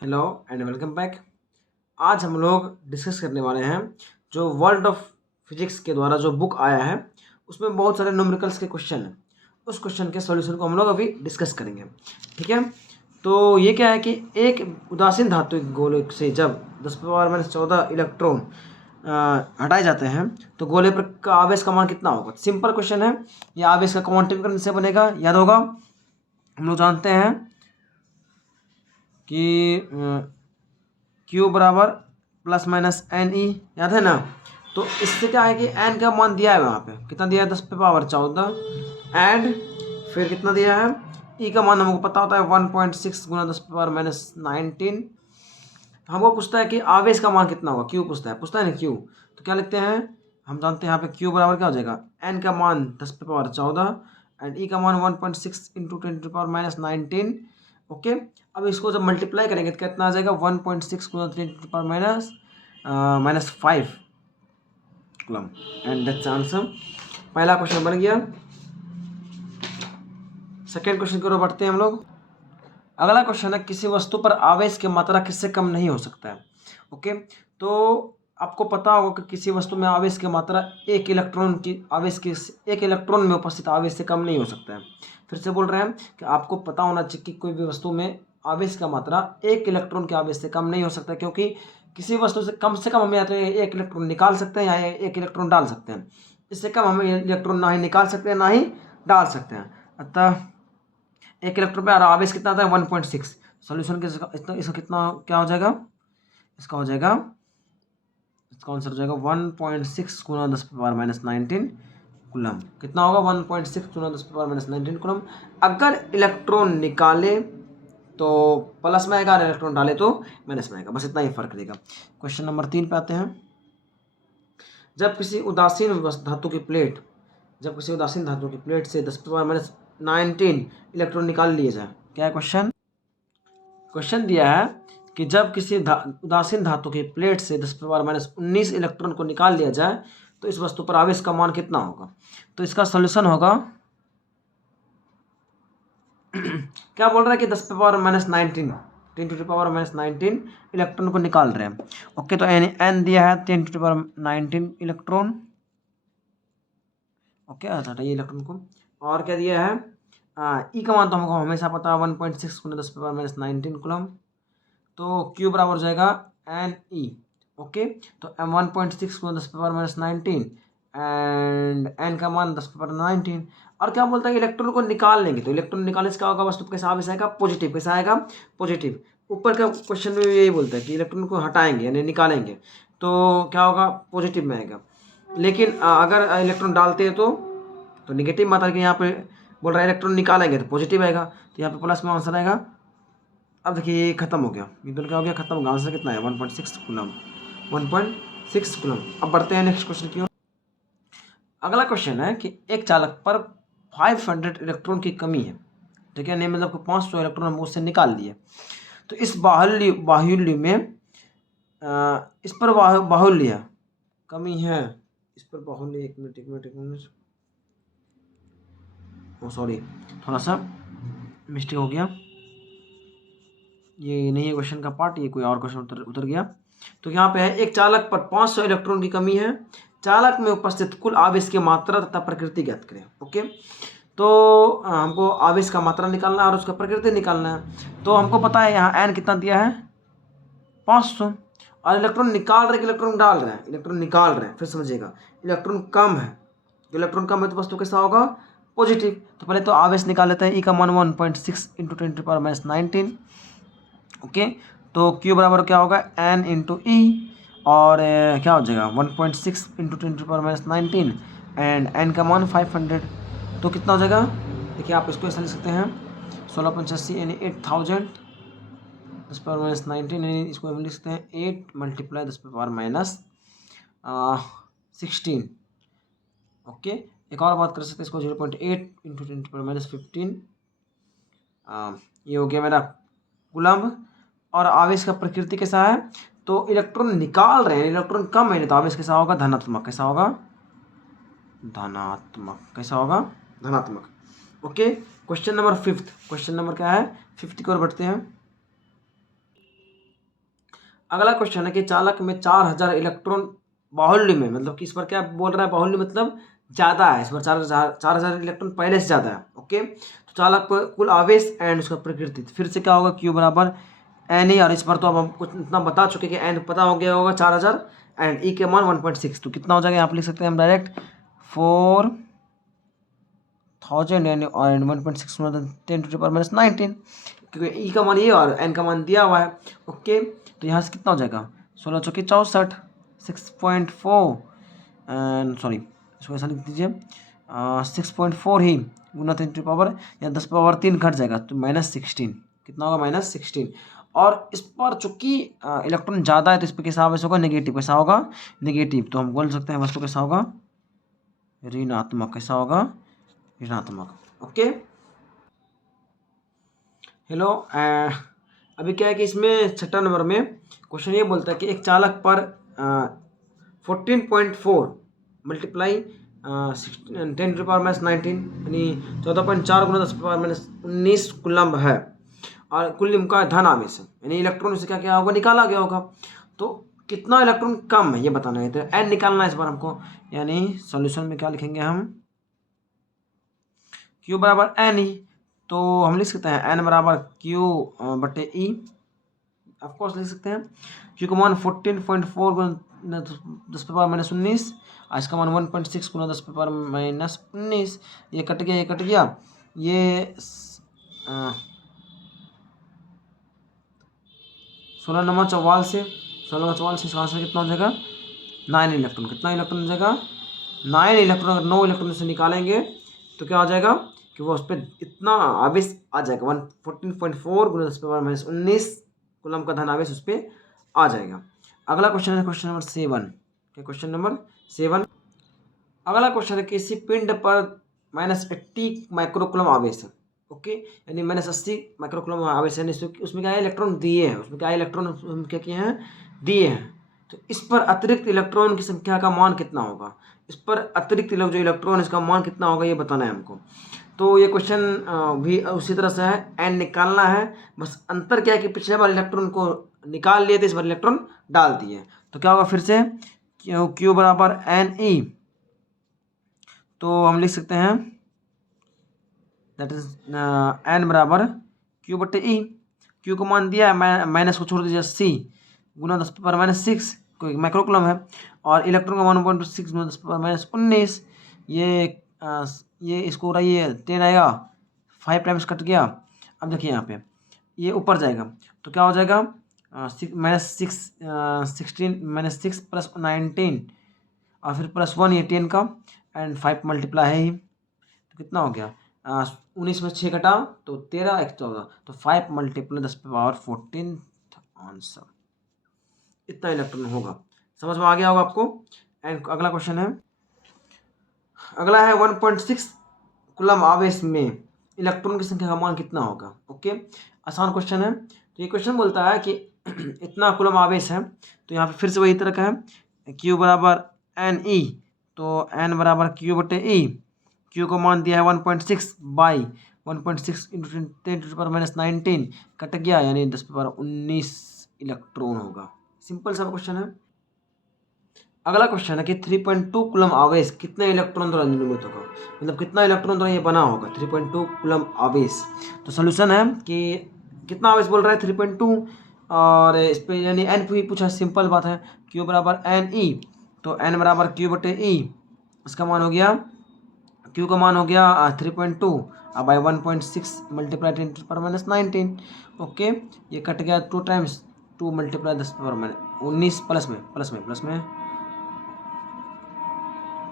Hello and welcome back. आज हम लोग डिस्कस करने वाले हैं जो वर्ल्ड ऑफ फिजिक्स के द्वारा जो बुक आया है उसमें बहुत सारे न्यूमेरिकल्स के क्वेश्चन हैं। उस क्वेश्चन के सॉल्यूशन को हम लोग अभी डिस्कस करेंगे। ठीक है, तो ये क्या है कि एक उदासीन धातु गोले से जब 10⁻14 इलेक्ट्रॉन हटाए जाते हैं तो गोले पर का आवेश का मान कितना होगा। सिंपल क्वेश्चन है। ये आवेश का क्वांटम करने से बनेगा, याद होगा। हम लोग जानते हैं कि Q बराबर प्लस माइनस एन ई, याद है ना। तो इससे क्या है कि एन का मान दिया है, वहाँ पे कितना दिया है 10⁻14 एंड फिर कितना दिया है ई का मान हमको पता होता है 1.6 गुना 10⁻−19। हमको पूछता है कि आवेश का मान कितना होगा, क्यू पूछता है ना क्यू। तो क्या लिखते हैं, हम जानते हैं यहाँ पे क्यू बराबर क्या हो जाएगा, एन का मान 10⁻14 एंड ई का मान 1.6 इंटू 10⁻−19। ओके, अब इसको जब मल्टीप्लाई करेंगे तो कितना आ जाएगा 1.6 गुना 10⁻−5 कूलम एंड दैट्स आंसर। पहला क्वेश्चन बन गया। सेकेंड क्वेश्चन की ओर बढ़ते हैं हम लोग। अगला क्वेश्चन है, किसी वस्तु पर आवेश की मात्रा किससे कम नहीं हो सकता है। ओके, तो आपको पता होगा कि किसी वस्तु में आवेश की मात्रा एक इलेक्ट्रॉन की आवेश के एक इलेक्ट्रॉन में उपस्थित आवेश से कम नहीं हो सकता है। फिर से बोल रहे हैं कि आपको पता होना चाहिए कि कोई भी वस्तु में आवेश का मात्रा एक इलेक्ट्रॉन के आवेश से कम नहीं हो सकता, क्योंकि किसी वस्तु से कम हम या तो एक इलेक्ट्रॉन निकाल सकते हैं या एक इलेक्ट्रॉन डाल सकते हैं। इससे कम हम इलेक्ट्रॉन ना ही निकाल सकते हैं ना ही डाल सकते हैं। अतः एक इलेक्ट्रॉन पे आवेश कितना आता है 1.6। सोल्यूशन के इसका कितना क्या हो जाएगा, इसका हो जाएगा, इसका आंसर हो जाएगा 1.6 गुना 10⁻−19 कूलम। कितना होगा 1.6 गुना 10⁻−19 कूलम। अगर इलेक्ट्रॉन निकाले तो प्लस में आएगा, इलेक्ट्रॉन डाले तो माइनस में आएगा, बस इतना ही फर्क देगा। क्वेश्चन नंबर 3 पे आते हैं। जब किसी उदासीन धातु की प्लेट से 10⁻−19 इलेक्ट्रॉन निकाल लिए जाए, क्या है क्वेश्चन। क्वेश्चन दिया है कि जब किसी उदासीन धातु की प्लेट से 10⁻−19 इलेक्ट्रॉन को निकाल लिया जाए तो इस वस्तु पर आवेश का मान कितना होगा। तो इसका सॉल्यूशन होगा क्या बोल रहा है कि 10⁻−19 10⁻−19 इलेक्ट्रॉन को निकाल रहे हैं। ओके, तो एन दिया है 10⁻19 इलेक्ट्रॉन। ओके, अच्छा ये इलेक्ट्रॉन को, और क्या दिया है ई का मान तो हमको हमेशा पता है 1.6 गुना 10⁻−19 कूलम। तो क्यू बराबर हो जाएगा एन ई। ओके, तो 1.6 गुना 10⁻−19 एंड एन का मान 10⁻19। और क्या बोलता है इलेक्ट्रॉन को निकाल लेंगे, तो इलेक्ट्रॉन निकालने से क्या होगा, वस्तु कैसा आवेश आएगा, पॉजिटिव। कैसा आएगा, पॉजिटिव। ऊपर का क्वेश्चन में यही बोलता है कि इलेक्ट्रॉन को हटाएंगे यानी निकालेंगे तो क्या होगा, पॉजिटिव में आएगा। लेकिन अगर इलेक्ट्रॉन डालते हैं तो निगेटिव में आता है कि यहाँ पे बोल रहा है इलेक्ट्रॉन निकालेंगे तो पॉजिटिव आएगा, तो यहाँ पे प्लस में आंसर आएगा। अब देखिए ये खत्म हो गया, ये दोनों क्या हो गया, खत्म हो गया। आंसर कितना है 1.6 कूलम, 1.6 कूलम। अब बढ़ते हैं नेक्स्ट क्वेश्चन की ओर। अगला क्वेश्चन है कि एक चालक पर 500 इलेक्ट्रॉन की कमी है। ठीक है, नहीं मतलब 500 इलेक्ट्रॉन हम उससे निकाल लिए। तो इस बाहुल्य में इस पर बाहुल्य कमी है, इस पर बाहुल्य, एक मिनट सॉरी थोड़ा सा मिस्टेक हो गया, ये नहीं है क्वेश्चन का पार्ट, ये कोई और क्वेश्चन उतर गया। तो यहाँ पे है, एक चालक पर 500 इलेक्ट्रॉन की कमी है, चालक में उपस्थित कुल आवेश की मात्रा तथा प्रकृति ज्ञात करें। ओके, तो हमको आवेश का मात्रा निकालना है और उसका प्रकृति निकालना है। तो हमको पता है यहाँ एन कितना दिया है 500, और इलेक्ट्रॉन निकाल रहे हैं, इलेक्ट्रॉन डाल रहे हैं, इलेक्ट्रॉन निकाल रहे हैं। फिर समझिएगा इलेक्ट्रॉन कम है, इलेक्ट्रॉन कम है तो वस्तु कैसा होगा, पॉजिटिव। तो पहले तो आवेश निकाल लेते हैं, ई का मान 1.6 इंटू 10⁻−19। ओके, तो क्यू बराबर क्या होगा एन इंटू ई, और क्या हो जाएगा 1.6 इंटू 10⁻19 एंड एन का मान 500। तो कितना हो जाएगा, देखिए आप इसको ऐसा लिख सकते हैं 1685 यानी 8000 10⁻−19 यानी इसको हम लिख सकते हैं 8 मल्टीप्लाई 10⁻−16। ओके, एक और बात कर सकते हैं इसको 0.8 इंटू 10⁻−15। ये हो गया मेरा कूलम्ब। और आवेश का प्रकृति कैसा है, तो इलेक्ट्रॉन निकाल रहे हैं, इलेक्ट्रॉन कम है तो आवेश कैसा होगा, धनात्मक। कैसा होगा, धनात्मक। कैसा होगा, धनात्मक। Okay, question number 5। Question number क्या है, 50 की ओर बढ़ते हैं। अगला क्वेश्चन है कि चालक में 4000 इलेक्ट्रॉन बाहुल्य में, मतलब कि इस पर क्या बोल रहा है, बाहुल्य मतलब ज़्यादा है, इस पर 4000 इलेक्ट्रॉन पहले से ज़्यादा है। ओके, तो चालक पर कुल आवेश एंड उसका प्रकृति, फिर से क्या होगा, क्यू बराबर एन ई, और इस पर तो अब हम कुछ इतना बता चुके कि एन पता हो गया होगा 4000 एंड ई के मान 1.6, तो कितना हो जाएगा यहाँ पर लिख सकते हैं हम डायरेक्ट 4000 यानी और 1.6 10⁻⁻19, क्योंकि ई का मान ये और एन का मान दिया हुआ है। ओके, तो यहाँ से कितना हो जाएगा 16 चौके 64, 6.4 एंड सॉरी इसको ऐसा लिख दीजिए 6.4 ही गुना 10⁻, या 10⁻3 घट जाएगा तो -16, कितना होगा -16। और इस पर चूंकि इलेक्ट्रॉन ज़्यादा है तो इस पर कैसा आवेश होगा, नेगेटिव, कैसा होगा, नेगेटिव, तो हम बोल सकते हैं वस्तु कैसा होगा, ऋणात्मक, कैसा होगा, ऋणात्मक। ओके, हेलो, अभी क्या है कि इसमें 6 नंबर में क्वेश्चन ये बोलता है कि एक चालक पर 14.4 मल्टीप्लाई 10⁻⁻19 यानी 14.4 गुना 10⁻⁻19 कुलम्ब है, और कुलम्ब का धन आवेश है, यानी इलेक्ट्रॉन से क्या क्या होगा, निकाला गया होगा। तो कितना इलेक्ट्रॉन कम है ये बताना है, तो एन निकालना है इस बार हमको, यानी सॉल्यूशन में क्या लिखेंगे हम, क्यू बराबर एन ई, तो हम लिख सकते हैं एन बराबर क्यू बटे ई, ऑफकोर्स लिख सकते हैं। क्यू का मान 14.4 गुना 10⁻⁻19, इसका मान 1.6 गुना 10⁻⁻19, ये कट गया, ये कट गया, ये 16 नंबर चौवाल से, 16 नंबर चौवाल से इसका आंसर कितना हो जाएगा, 9 इलेक्ट्रॉन, कितना इलेक्ट्रॉन हो जाएगा, 9 इलेक्ट्रॉन। अगर 9 इलेक्ट्रॉन से निकालेंगे तो क्या हो जाएगा कि वो उस पर इतना आवेश आ जाएगा, 14.4 गुना 10⁻⁻19 कूलम का धन आवेश उस पर आ जाएगा। अगला क्वेश्चन है क्वेश्चन नंबर 7, क्या क्वेश्चन नंबर 7, अगला क्वेश्चन है किसी पिंड पर -80 माइक्रोकूलम आवेश है। ओके, यानी -80 माइक्रोकूलम आवेश है, उसमें क्या है, इलेक्ट्रॉन दिए हैं, उसमें क्या है, इलेक्ट्रॉन क्या किए हैं, दिए हैं। तो इस पर अतिरिक्त इलेक्ट्रॉन की संख्या का मान कितना होगा, इस पर अतिरिक्त जो इलेक्ट्रॉन है इसका मान कितना होगा ये बताना है हमको। तो ये क्वेश्चन भी उसी तरह से है, एन निकालना है, बस अंतर क्या है कि पिछले बार इलेक्ट्रॉन को निकाल लिए थे, इस बार इलेक्ट्रॉन डाल दिए। तो क्या होगा फिर से, क्यू बराबर एन ई, तो हम लिख सकते हैं दैट इज एन बराबर क्यू बटे ई, क्यू को मान दिया है, माइनस को छोड़ दीजिए, सी गुना 10⁻⁻6, कोई माइक्रोकूलम है, और इलेक्ट्रॉन का 1.6 गुना 10⁻⁻19, ये इसको उड़ाइए 10 आएगा, 5 टाइम्स कट गया। अब देखिए यहाँ पे ये ऊपर जाएगा तो क्या हो जाएगा, -6 प्लस 19 और फिर +1, ये 10 का एंड 5 मल्टीप्लाई है ही, तो कितना हो गया, 19 में 6 घटा तो 13, 1 14, तो 5 मल्टीप्लाई 10⁻14 आंसर, इतना इलेक्ट्रॉन होगा। समझ में आ गया होगा आपको। एंड अगला क्वेश्चन है, अगला है 1.6 कूलम आवेश में इलेक्ट्रॉन की संख्या का मान कितना होगा। ओके, आसान क्वेश्चन है। तो ये क्वेश्चन बोलता है कि इतना कूलम आवेश है, तो यहाँ पे फिर से वही तरह का है, क्यू बराबर एन ई, तो एन बराबर क्यू बटे ई, क्यू को मान दिया है 1.6 बाई 1.6 इंटू 10⁻⁻19, कट गया, यानी 10⁻19 इलेक्ट्रॉन होगा। सिंपल सा क्वेश्चन है। अगला क्वेश्चन है कि 3.2 कूलम आवेश कितने इलेक्ट्रॉन द्वारा निर्मित होगा, मतलब कितना इलेक्ट्रॉन द्वारा ये बना होगा 3.2 कूलम आवेश। तो सोल्यूशन है कि कितना आवेश बोल रहा है 3.2, और इस पर यानी एन भी पूछा, सिंपल बात है, क्यू बराबर एन ई, तो एन बराबर क्यू बटे ई, इसका मान हो गया, क्यू का मान हो गया 3.2 अब बाई 1.6 मल्टीप्लाई 10⁻⁻19। ओके, ये कट गया 2 टाइम्स, 2 मल्टीप्लाई 10⁻⁻19 प्लस में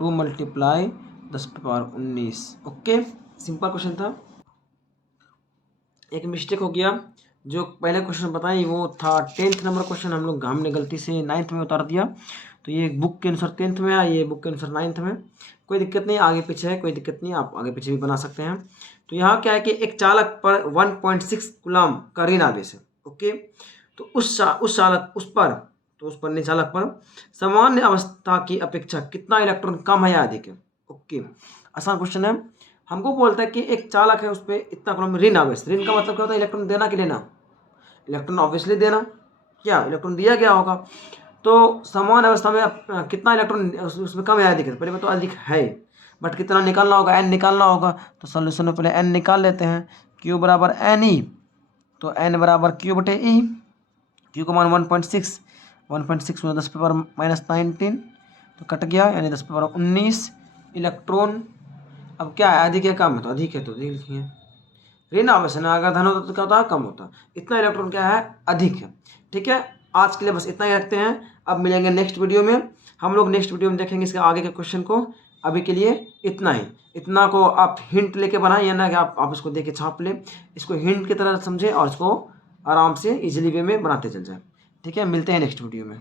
2 मल्टीप्लाई 10⁻19। ओके, सिंपल क्वेश्चन था। एक मिस्टेक हो गया, जो पहले क्वेश्चन बताई वो था 10th नंबर क्वेश्चन, हमने गलती से 9th में उतार दिया, तो ये बुक के अनुसार 10th में है, ये बुक के अनुसार 9th में, कोई दिक्कत नहीं, आगे पीछे है, कोई दिक्कत नहीं, आप आगे पीछे भी बना सकते हैं। तो यहाँ क्या है कि एक चालक पर 1.6 कूलम का ऋण आवेश है। ओके, तो उस पन्ने चालक पर सामान्य अवस्था की अपेक्षा कितना इलेक्ट्रॉन कम है या अधिक है। ओके, आसान क्वेश्चन है। हमको बोलता है कि एक चालक है, उस पर इतना कूलम ऋण आवेश, ऋण का मतलब क्या होता है, इलेक्ट्रॉन देना कि लेना, इलेक्ट्रॉन ऑब्वियसली देना, क्या इलेक्ट्रॉन दिया गया होगा। तो समान अवस्था में कितना इलेक्ट्रॉन उसमें कम या अधिक है, पहले तो अधिक है, बट कितना निकालना होगा, एन निकालना होगा। तो सोल्यूशन में पहले एन निकाल लेते हैं, क्यू बराबर एन ई, तो एन बराबर क्यू बटे ई, क्यू का मान 1.6, 1.6 में 10 पावर माइनस 19, तो कट गया, यानी 10 पावर 19 इलेक्ट्रॉन। अब क्या है, अधिक है कम है, तो अधिक है तो अधिक लिखिए, ऋण आवेशन अगर धन होता तो क्या होता है, कम होता। इतना इलेक्ट्रॉन क्या है, अधिक है। ठीक है, आज के लिए बस इतना ही रखते हैं। अब मिलेंगे नेक्स्ट वीडियो में, हम लोग नेक्स्ट वीडियो में देखेंगे इसके आगे के क्वेश्चन को। अभी के लिए इतना ही, इतना को आप हिंट लेके बनाएं, या ना कि आप इसको देख के छाप लें, इसको हिंट की तरह समझें और इसको आराम से इजीली वे में बनाते चल जाए। ठीक है, मिलते हैं नेक्स्ट वीडियो में।